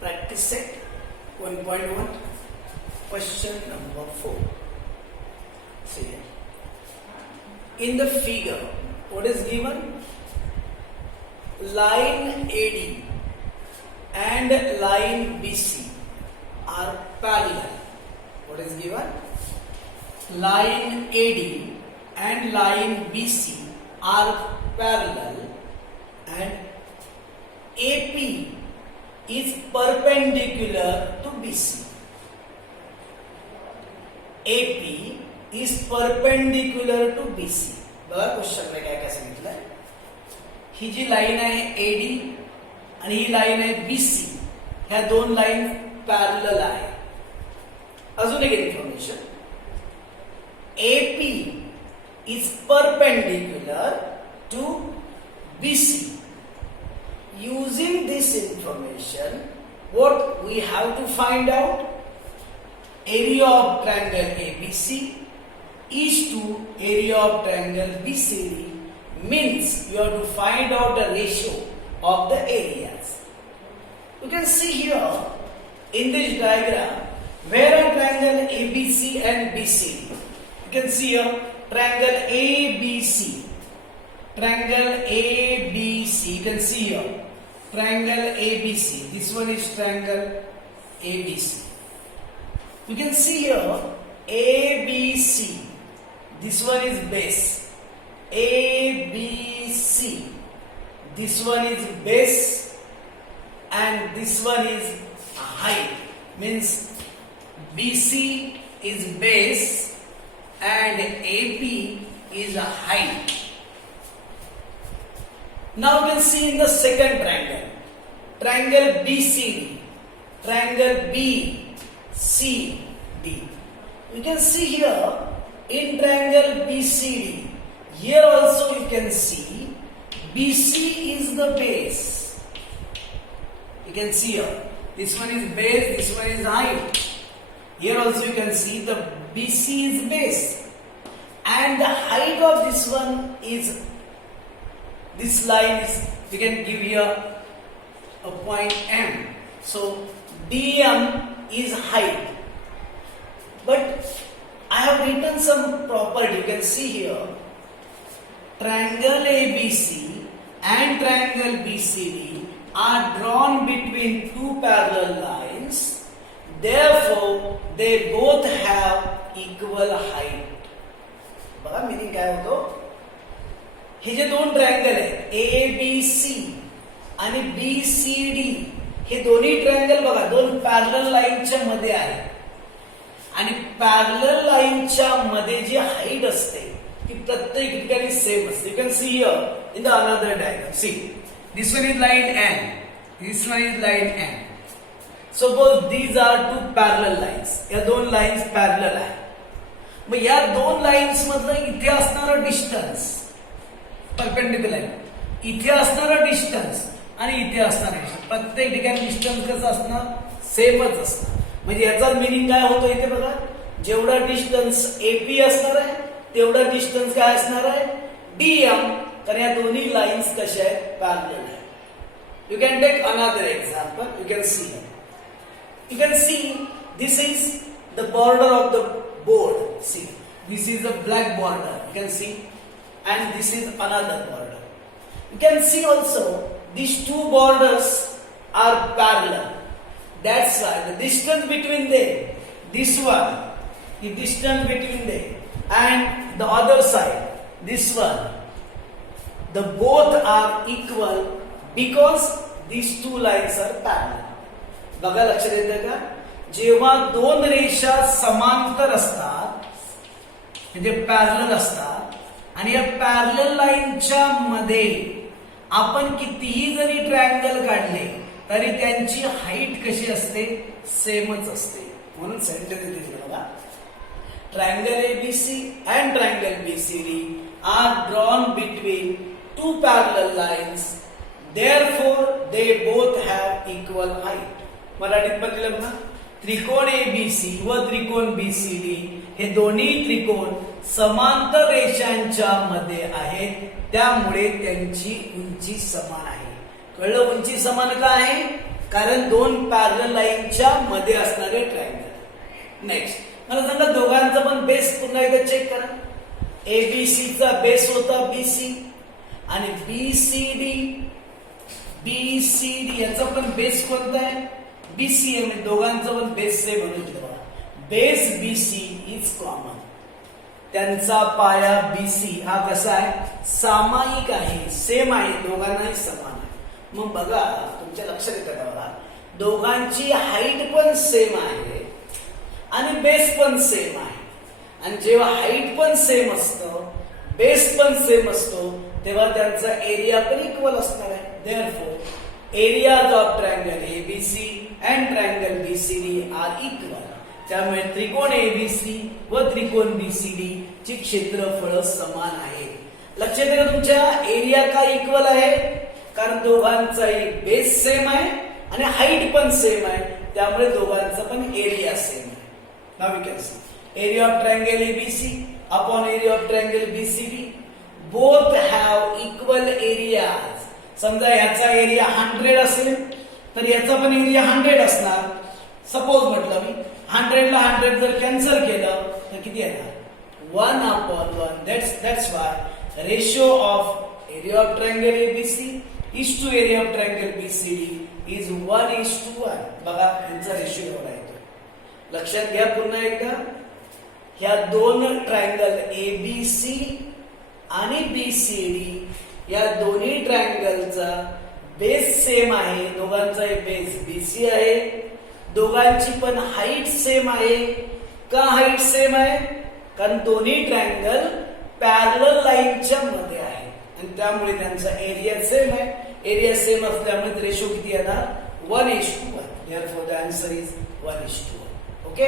Practice set 1.1, question number 4. See here. In the figure, what is given? Line AD and line BC are parallel. What is given? Line AD and line BC are parallel and AP is perpendicular to BC. AP is perpendicular to BC. बघा question मध्ये काय सांगितलंय, ही जी line आहे AD आणि ही line आहे BC, ह्या दोन line parallel आहे. अजून एक information, AP is perpendicular to BC. Using this information, what we have to find out? Area of triangle ABC is to area of triangle BCD, means you have to find out the ratio of the areas. You can see here in this diagram where are triangle ABC and BCD. You can see here triangle ABC. Triangle ABC. You can see here triangle ABC. This one is triangle ABC. You can see here ABC. This one is base. ABC. This one is base and this one is height. Means BC is base and AP is a height. Now we can see in the second triangle, triangle BCD, triangle BCD. You can see here in triangle BCD, here also you can see BC is the base. You can see here, this one is base, this one is height. Here also you can see the BC is base and the height of this one is, this line is, we can give here a point M. So DM is height. But I have written some property. You can see here triangle ABC and triangle BCD are drawn between two parallel lines. Therefore, they both have equal height. बघा meaning काय होतो, हे जे दोन triangle आहेत ABC आणि BCD, हे दोन्ही ट्रायंगल बघा दोन पॅरलल लाईनच्या मध्ये आहे आणि पॅरलल लाईनच्या मध्ये जी हाईट असते ती प्रत्येक ठिकाणी सेम असते. You can see here in the another diagram. See this one is line N, this one is line N. Suppose these are two parallel lines. या दोन लाईन्स पॅरलल आहे. मग या दोन लाईन्स मधलं इथे असणारं डिस्टन्स परपेंडिक्युलर, इथे असणारं डिस्टन्स आणि इथे असणारं डिस्टन्स, प्रत्येक ठिकाणी डिस्टन्स कसं असणार, सेमच असणार. म्हणजे याचा मिनिंग काय होतो इथे बघा, जेवढा डिस्टन्स AP असणार आहे तेवढा डिस्टन्स काय असणार आहे DM. तर या दोन्ही लाईन्स कशा आहेत, पॅरलल आहे. You can take another example. You can see, you can see this is the border of the board. See, this is a black border, you can see, and this is another border. You can see also these two borders are parallel. That's why the distance between them, this one, the distance between them and the other side, this one, the both are equal because these two lines are parallel. बघा लक्षात येतं का, जेव्हा दोन रेषा समांतर असतात म्हणजे पॅरलल असतात आणि या पॅरलल लाईनच्या मध्ये आपण कितीही जरी ट्रायंगल काढले तरी त्यांची हाईट कशी असते, सेमच असते. म्हणून सेंटेन्स दिले बघा, triangle ABC and triangle BCD are drawn between two parallel lines, therefore they both have equal height. मराठीत पण दिलं ना, त्रिकोण ABC व त्रिकोण BCD हे दोन्ही त्रिकोण समांतर रेषांच्या मध्ये आहेत, त्यामुळे त्यांची उंची समान आहे. कळलं, उंची समान का आहे, कारण दोन पॅरलल लाईनच्या मध्ये असणारे ट्रायंगल. नेक्स्ट मला सांगा दोघांचा पण बेस पुन्हा एकदा चेक करा. एबीसी चा बेस होता बीसी आणि बीसीडी याचा पण बेस कोणता आहे बीसीए. म्हणजे दोघांचा पण बेस सेम म्हणून ठेवा. Base BC is common. त्यांचा पाया बीसी हा कसा आहे सामायिक आहे, सेम आहे, दोघांनाही समान आहे. मग बघा तुमच्या लक्षात येतं बघा दोघांची हाईट पण सेम आहे आणि बेस पण सेम आहे. आणि जेव्हा हाईट पण सेम असतं बेस पण सेम असतो तेव्हा त्यांचा एरिया पण इक्वल असणार आहे. Therefore areas of triangle ABC and triangle BCD are equal. त्यामुळे त्रिकोण एबीसी व त्रिकोण बीसीडी ची क्षेत्रफळ समान आहे. लक्षात येईल तुमच्या एरिया का इक्वल आहे कारण दोघांचाही बेस सेम आहे आणि हाईट पण सेम आहे त्यामुळे दोघांचा पण एरिया सेम आहे. Now we can see area of triangle ABC upon area of triangle BCD both have equal areas. समजा याचा एरिया 100 असेल तर याचा पण एरिया 100 असणार. सपोज म्हटलं मी 100 ला 100 जर कॅन्सल केलं तर किती येणार 1/1. That's why ratio of area of triangle ABC is to area of triangle BCD is 1:1. बघा यांचा रेशिओ एवढा येतो. लक्षात घ्या पुन्हा एकदा ह्या दोन ट्रायंगल एबीसी आणि बीसीडी या दोन्ही ट्रायंगलचा बेस सेम आहे. दोघांचा बेस बीसी आहे. दोघांची पण हाईट सेम आहे. का हाईट सेम आहे कारण दोन्ही ट्रायंगल पॅरलल लाईनच्या मध्ये आहे आणि त्यामुळे त्यांचा एरिया सेम आहे. एरिया सेम असल्यामुळे रेशो किती येणार 1:1. Therefore the answer is 1:1. Okay